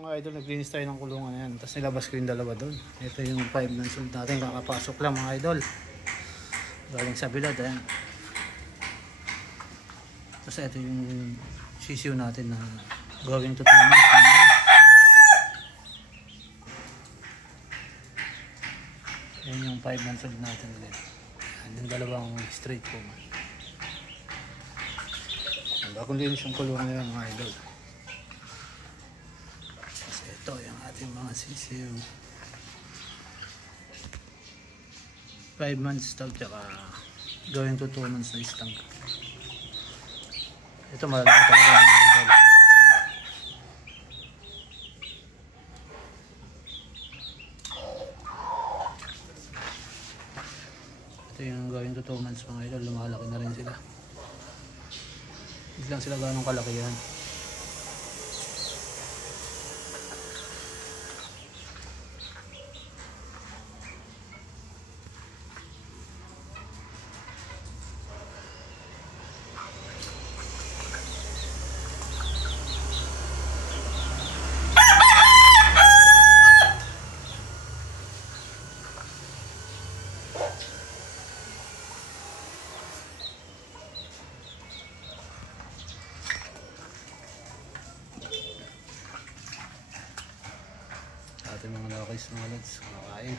Mga idol, naglinis tayo ng kulungan na yan. Tapos nilabas ko yung dalawa doon. Ito yung 5 months old natin. Kakapasok lang mga idol. Galing sa bilad. Ayan. Tapos ito yung sisiw natin na going to 2 months. Ayan yung 5 months old natin ulit. Ayan yung dalawang straight po. Bagong linis yung kulungan na yan mga idol. Ito yung ating mga sisiw. 5 months tag tsaka going to 2 months na istang. Ito malalaki talaga mga idol. Ito yung going to 2 months mga idol. Lumalaki na rin sila. Hindi lang sila ganong kalaki yan. Ating mga lakis mga lads, kumakain.